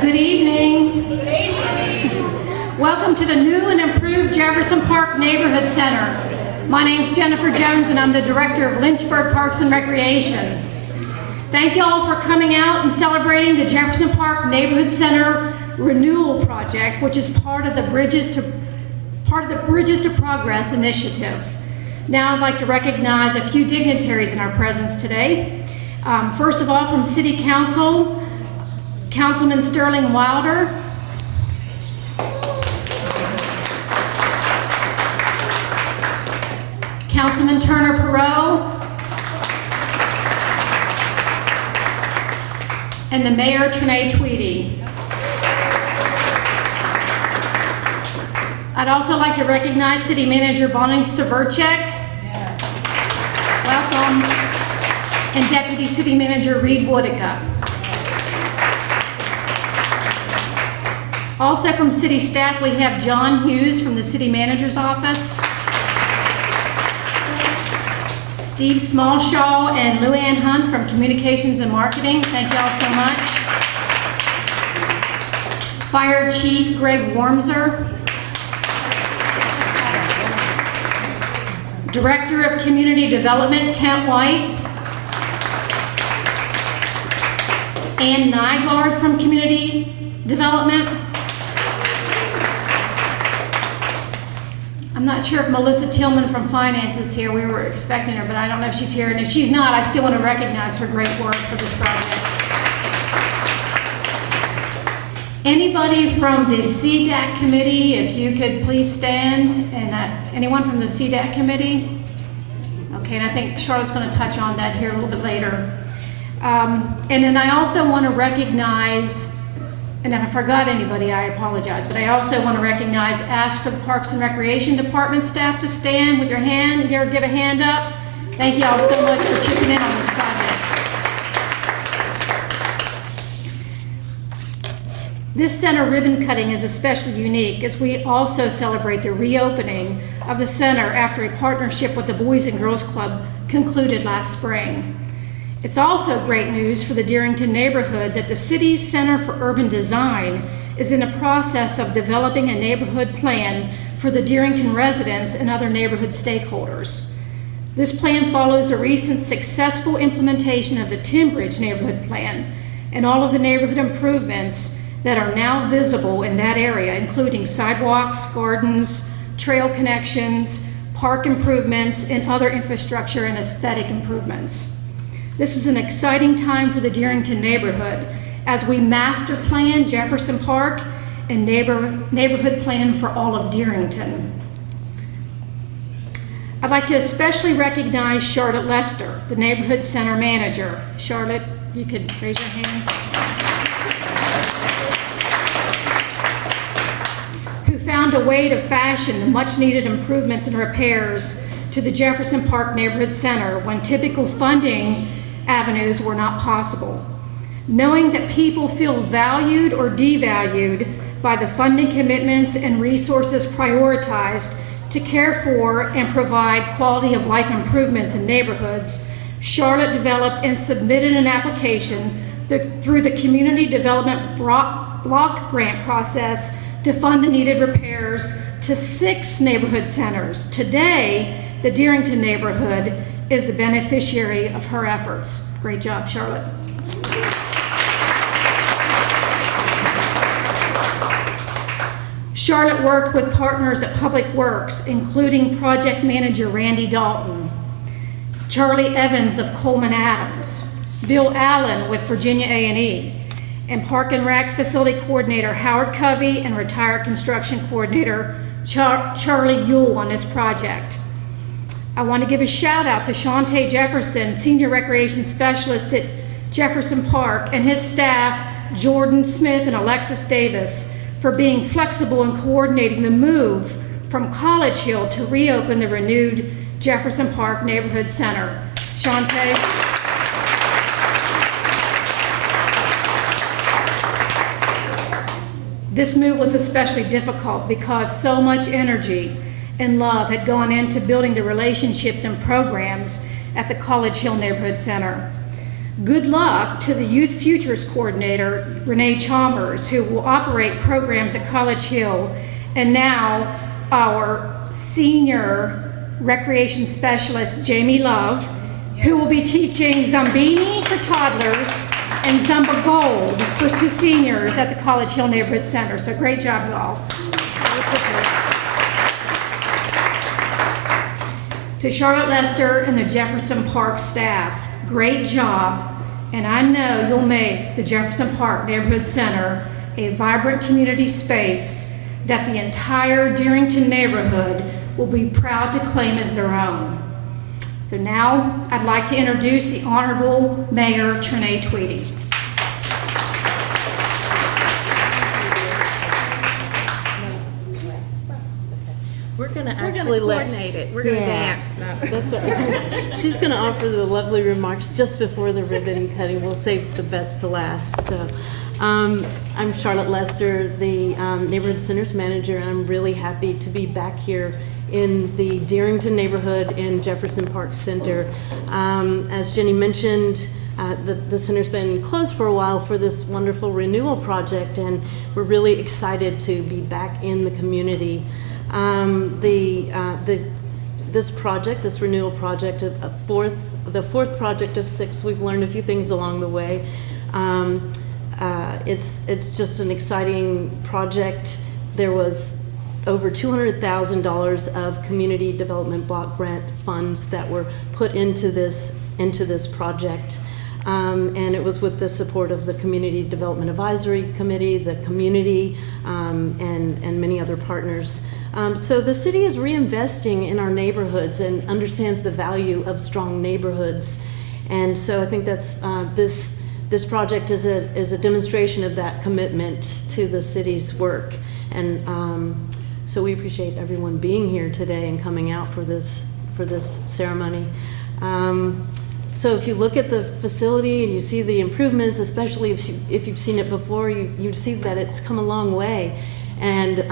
Good evening. Welcome to the new and improved Jefferson Park Neighborhood Center. My name's Jennifer Jones and I'm the Director of Lynchburg Parks and Recreation. Thank you all for coming out and celebrating the Jefferson Park Neighborhood Center Renewal Project, which is part of the Bridges to Progress initiative. Now I'd like to recognize a few dignitaries in our presence today. First of all, from City Council, Councilman Sterling Wilder, Councilman Turner Perot, and the Mayor Trinae Tweedy. I'd also like to recognize City Manager Bonnie Severchek. Welcome. And Deputy City Manager Reed Woodica. Also from City staff, we have John Hughes from the City Manager's Office, Steve Smallshaw and Lou Ann Hunt from Communications and Marketing. Thank y'all so much. Fire Chief Greg Wormser, Director of Community Development Kent White, Ann Nygaard from Community Development. I'm not sure if Melissa Tillman from Finance is here. We were expecting her, but I don't know if she's here. And if she's not, I still want to recognize her great work for this project. Anybody from the CDAC committee, if you could please stand. And anyone from the CDAC committee? Okay, and I think Charlotte's going to touch on that here a little bit later. And then I also want to recognize, and if I forgot anybody, I apologize, but I also want to recognize, ask for the Parks and Recreation Department staff to stand with your hand, give a hand up. Thank you all so much for chipping in on this project. This center ribbon cutting is especially unique as we also celebrate the reopening of the center after a partnership with the Boys and Girls Club concluded last spring. It's also great news for the Deerington neighborhood that the city's Center for Urban Design is in the process of developing a neighborhood plan for the Deerington residents and other neighborhood stakeholders. This plan follows a recent successful implementation of the Timbridge neighborhood plan and all of the neighborhood improvements that are now visible in that area, including sidewalks, gardens, trail connections, park improvements, and other infrastructure and aesthetic improvements. This is an exciting time for the Deerington neighborhood as we master plan Jefferson Park and neighborhood plan for all of Deerington. I'd like to especially recognize Charlotte Lester, the neighborhood center manager. Charlotte, you could raise your hand. Who found a way to fashion the much needed improvements and repairs to the Jefferson Park Neighborhood Center when typical funding avenues were not possible. Knowing that people feel valued or devalued by the funding commitments and resources prioritized to care for and provide quality of life improvements in neighborhoods, Charlotte developed and submitted an application through the Community Development Block Grant process to fund the needed repairs to 6 neighborhood centers. Today, the Deerington neighborhood is the beneficiary of her efforts. Great job, Charlotte. Charlotte worked with partners at Public Works, including project manager Randy Dalton, Charlie Evans of Coleman Adams, Bill Allen with Virginia A&E, and Park and Rec facility coordinator Howard Covey and retired construction coordinator Charlie Yule on this project. I want to give a shout out to Shantae Jefferson, Senior Recreation Specialist at Jefferson Park, and his staff, Jordan Smith and Alexis Davis, for being flexible in coordinating the move from College Hill to reopen the renewed Jefferson Park Neighborhood Center. Shantae. This move was especially difficult because so much energy and love had gone into building the relationships and programs at the College Hill Neighborhood Center. Good luck to the Youth Futures Coordinator, Renee Chalmers, who will operate programs at College Hill, and now our Senior Recreation Specialist, Jamie Love, who will be teaching Zambini for toddlers and Zumba Gold to seniors at the College Hill Neighborhood Center. So great job, y'all. To Charlotte Lester and the Jefferson Park staff, great job, and I know you'll make the Jefferson Park Neighborhood Center a vibrant community space that the entire Dearington neighborhood will be proud to claim as their own. So now I'd like to introduce the Honorable Mayor Trenae Tweedy. We're going to coordinate it. We're going to dance. No. That's right. She's going to offer the lovely remarks just before the ribbon cutting. We'll save the best to last. So, I'm Charlotte Lester, the Neighborhood Centers Manager, and I'm really happy to be back here in the Dearington neighborhood in Jefferson Park Center. As Jenny mentioned, the center's been closed for a while for this wonderful renewal project, and we're really excited to be back in the community. This project, this renewal project, the fourth project of 6, we've learned a few things along the way. It's just an exciting project. There was over $200,000 of community development block grant funds that were put into this project. And it was with the support of the Community Development Advisory Committee, the community, and many other partners. So the city is reinvesting in our neighborhoods and understands the value of strong neighborhoods. And so I think that's this project is a demonstration of that commitment to the city's work. And so we appreciate everyone being here today and coming out for this ceremony. So if you look at the facility and you see the improvements, especially if you've seen it before, you see that it's come a long way. And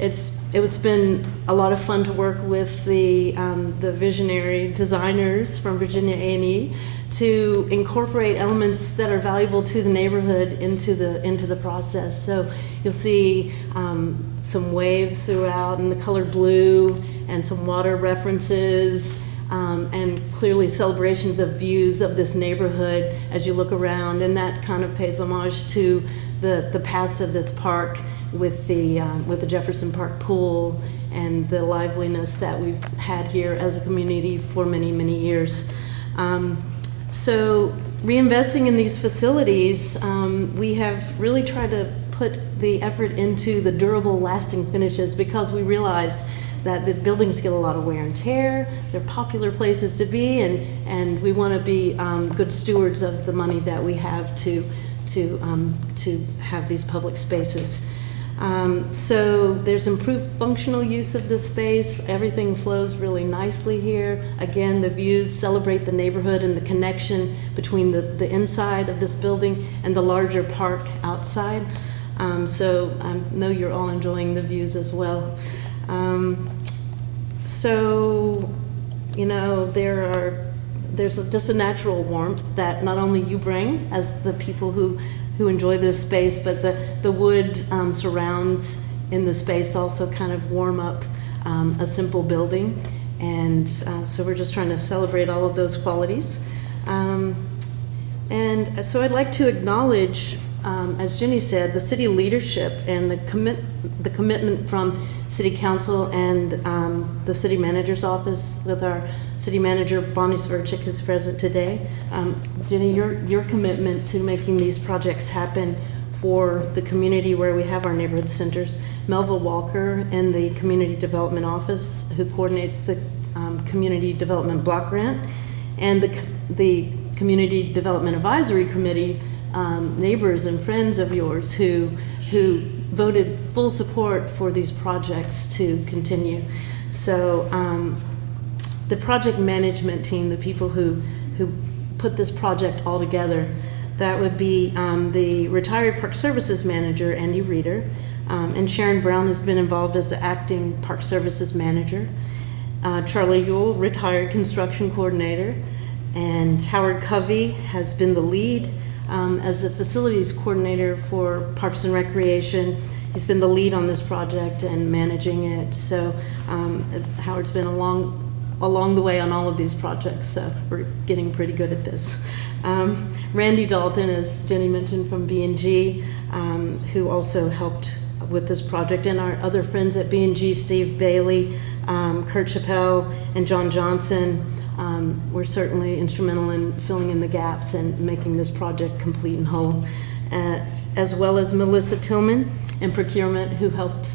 it's been a lot of fun to work with the visionary designers from Virginia A&E to incorporate elements that are valuable to the neighborhood into the process. So you'll see some waves throughout and the color blue and some water references. And clearly celebrations of views of this neighborhood as you look around, and that kind of pays homage to the past of this park with the Jefferson Park pool and the liveliness that we've had here as a community for many, many years. So reinvesting in these facilities, we have really tried to put the effort into the durable, lasting finishes because we realize that the buildings get a lot of wear and tear. They're popular places to be, and we want to be good stewards of the money that we have to have these public spaces. So there's improved functional use of the space. Everything flows really nicely here. Again, the views celebrate the neighborhood and the connection between the inside of this building and the larger park outside. So I know you're all enjoying the views as well. So, you know, there's just a natural warmth that not only you bring as the people who enjoy this space, but the wood surrounds in the space also kind of warm up a simple building. And so we're just trying to celebrate all of those qualities. And so I'd like to acknowledge, as Jenny said, the city leadership and the commitment from City Council and the City Manager's Office with our City Manager, Bonnie Sverchik, who's present today. Jenny, your commitment to making these projects happen for the community where we have our neighborhood centers. Melville Walker in the Community Development Office, who coordinates the Community Development Block Grant, and the Community Development Advisory Committee, neighbors and friends of yours who voted full support for these projects to continue. So the project management team, the people who put this project all together, that would be the retired Park Services Manager, Andy Reeder, and Sharon Brown has been involved as the acting Park Services Manager. Charlie Yule, retired Construction Coordinator, And Howard Covey has been the lead as the facilities coordinator for Parks and Recreation. He's been the lead on this project and managing it. So Howard's been along the way on all of these projects, so we're getting pretty good at this. Randy Dalton, as Jenny mentioned, from B&G, who also helped with this project, and our other friends at B&G, Steve Bailey, Kurt Chappelle, and John Johnson, were certainly instrumental in filling in the gaps and making this project complete and whole, as well as Melissa Tillman in procurement, who helped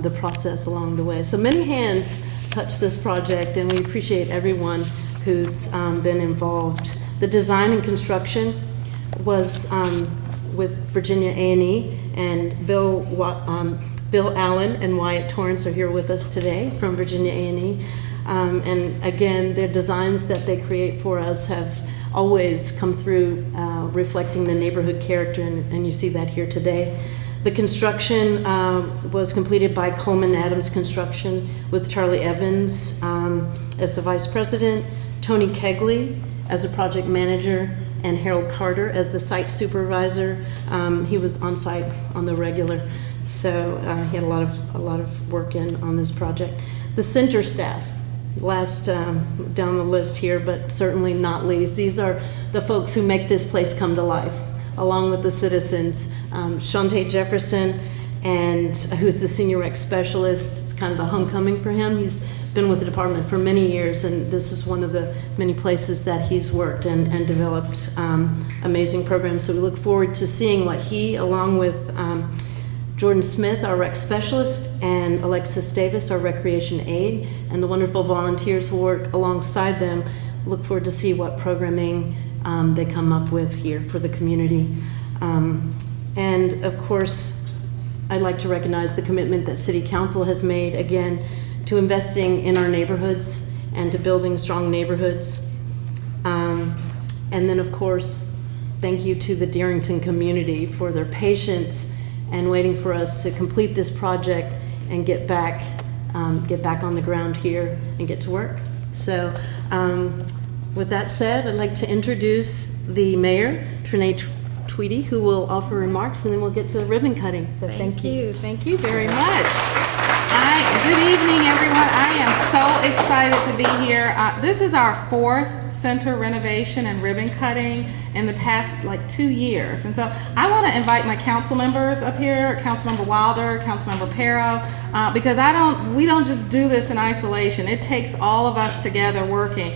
the process along the way. So many hands touched this project, and we appreciate everyone who's been involved. The design and construction was with Virginia A&E, and Bill Allen and Wyatt Torrance are here with us today from Virginia A&E. And again, the designs that they create for us have always come through reflecting the neighborhood character, and you see that here today. The construction was completed by Coleman Adams Construction with Charlie Evans as the vice president, Tony Kegley as the project manager, and Harold Carter as the site supervisor. He was on site on the regular, so he had a lot of work in on this project. The center staff, last down the list here, but certainly not least, these are the folks who make this place come to life, along with the citizens. Shante Jefferson, and who's the senior rec specialist. It's kind of a homecoming for him. He's been with the department for many years, and this is one of the many places that he's worked and developed amazing programs. So we look forward to seeing what he, along with Jordan Smith, our rec specialist, and Alexis Davis, our recreation aide, and the wonderful volunteers who work alongside them, look forward to see what programming they come up with here for the community. And of course, I'd like to recognize the commitment that City Council has made, again, to investing in our neighborhoods and to building strong neighborhoods. And then, of course, thank you to the Darrington community for their patience and waiting for us to complete this project and get back on the ground here and get to work. So with that said, I'd like to introduce the mayor, Trinae Tweedy, who will offer remarks, and then we'll get to the ribbon cutting. So thank you. Thank you very much. Good evening, everyone. I am so excited to be here. This is our 4th center renovation and ribbon cutting in the past 2 years. And so I want to invite my council members up here, Councilmember Wilder, Councilmember Pero, because we don't just do this in isolation. It takes all of us together working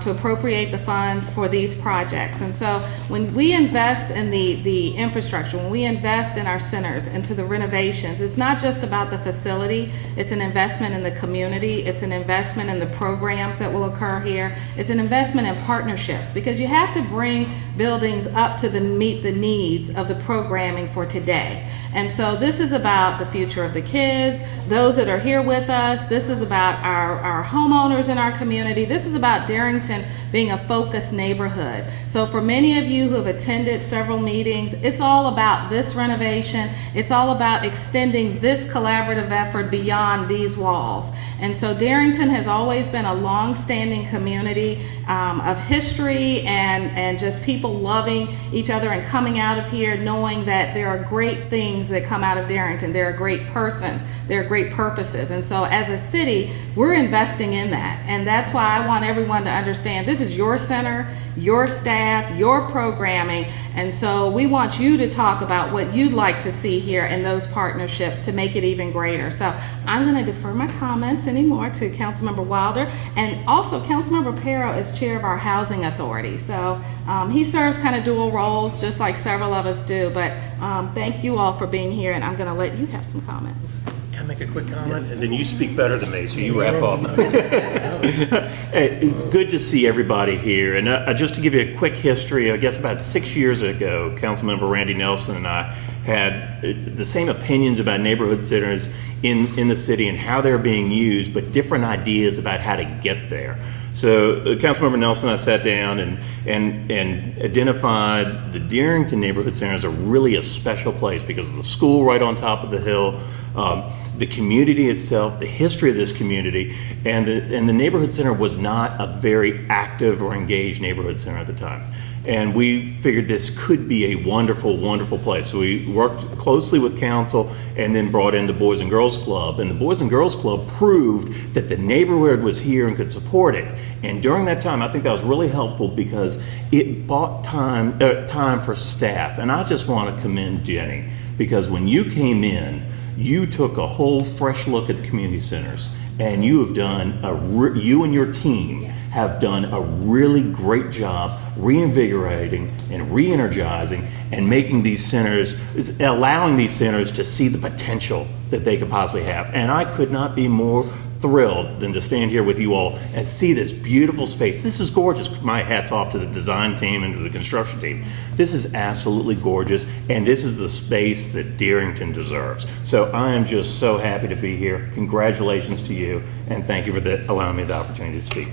to appropriate the funds for these projects. And so when we invest in the infrastructure, when we invest in our centers, into the renovations, it's not just about the facility, it's an investment in the community, it's an investment in the programs that will occur here, it's an investment in partnerships, because you have to bring buildings up to meet the needs of the programming for today. And so this is about the future of the kids, those that are here with us. This is about our homeowners in our community. This is about Darrington being a focused neighborhood. So for many of you who have attended several meetings, it's all about this renovation. It's all about extending this collaborative effort beyond these walls. And so Darrington has always been a long-standing community of history and just people loving each other and coming out of here knowing that there are great things that come out of Darrington. There are great persons, there are great purposes. And so as a city, we're investing in that. And that's why I want everyone to understand this is your center, your staff, your programming. And so we want you to talk about what you'd like to see here in those partnerships to make it even greater. So I'm going to defer my comments anymore to Councilmember Wilder. And also Councilmember Pero is chair of our housing authority. So he serves kind of dual roles, just like several of us do. But thank you all for being here, and I'm going to let you have some comments. Can I make a quick comment? And then you speak better than me, so you wrap up. It's good to see everybody here. And just to give you a quick history, I guess about 6 years ago, Councilmember Randy Nelson and I had the same opinions about neighborhood centers in the city and how they're being used, but different ideas about how to get there. So Councilmember Nelson and I sat down and identified the Darrington Neighborhood Center as really a special place because of the school right on top of the hill, the community itself, the history of this community, and the neighborhood center was not a very active or engaged neighborhood center at the time. And we figured this could be a wonderful, wonderful place. So we worked closely with council and then brought in the Boys and Girls Club. And the Boys and Girls Club proved that the neighborhood was here and could support it. And during that time, I think that was really helpful because it bought time for staff. And I just want to commend Jenny because when you came in, you took a whole fresh look at the community centers, and you have done you and your team have done a really great job reinvigorating and re-energizing and making these centers, allowing these centers to see the potential that they could possibly have. And I could not be more thrilled than to stand here with you all and see this beautiful space. This is gorgeous. My hat's off to the design team and to the construction team. This is absolutely gorgeous, and this is the space that Darrington deserves. So I am just so happy to be here. Congratulations to you, and thank you for allowing me the opportunity to speak.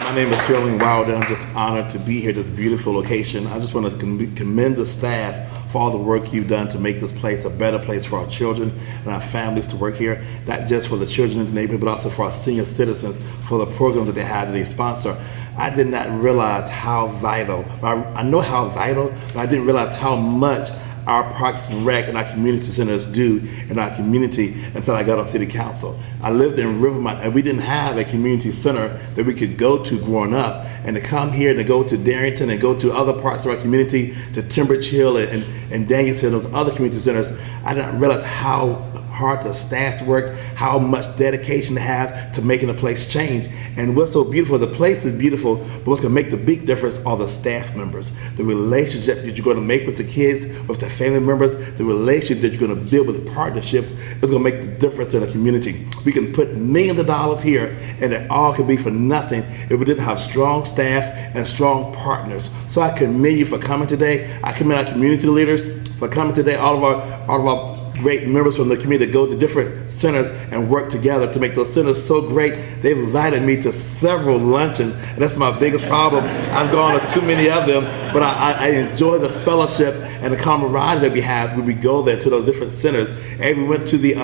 My name is Sterling Wilder. I'm just honored to be here at this beautiful location. I just want to commend the staff for all the work you've done to make this place a better place for our children and our families to work here, not just for the children in the neighborhood, but also for our senior citizens, for the programs that they have that they sponsor. I did not realize how vital, I know how vital, but I didn't realize how much our Parks and Rec and our community centers do in our community until I got on city council. I lived in Rivermont and we didn't have a community center that we could go to growing up, and to come here and to go to Darrington and go to other parts of our community, to Timbridge Hill and Daniels Hill, those other community centers, I didn't realize how hard the staff work, how much dedication to have to making the place change. And what's so beautiful, the place is beautiful, but what's gonna make the big difference are the staff members, the relationship that you're gonna make with the kids, with the family members, the relationship that you're gonna build with partnerships is gonna make the difference in the community. We can put millions of dollars here and it all could be for nothing if we didn't have strong staff and strong partners. So I commend you for coming today. I commend our community leaders for coming today, all of our great members from the community that go to different centers and work together to make those centers so great. They've invited me to several luncheons, and that's my biggest problem. I've gone to too many of them, but I enjoy the fellowship and the camaraderie that we have when we go there to those different centers. And we went to the,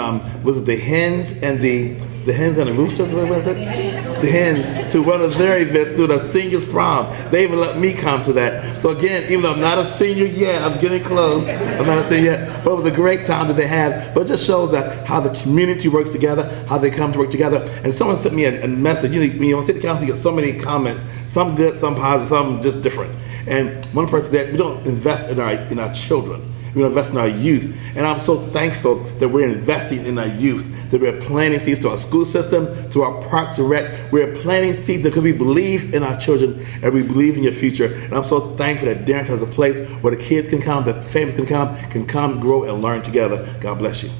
was it the Hens and the Hens and the Roosters, what was that? The Hens, to one of their events, to the seniors prom. They even let me come to that. So again, even though I'm not a senior yet, I'm getting close, I'm not a senior yet, but it was a great time that they had. But it just shows that how the community works together, how they come to work together. And someone sent me a message. You know, when you're on city council, you get so many comments, some good, some positive, some just different. And one person said, we don't invest in our children. We invest in our youth. And I'm so thankful that we're investing in our youth, that we're planting seeds to our school system, to our Parks and Rec. We're planting seeds because we believe in our children and we believe in your future. And I'm so thankful that Darrington has a place where the kids can come, the families can come, grow and learn together. God bless you.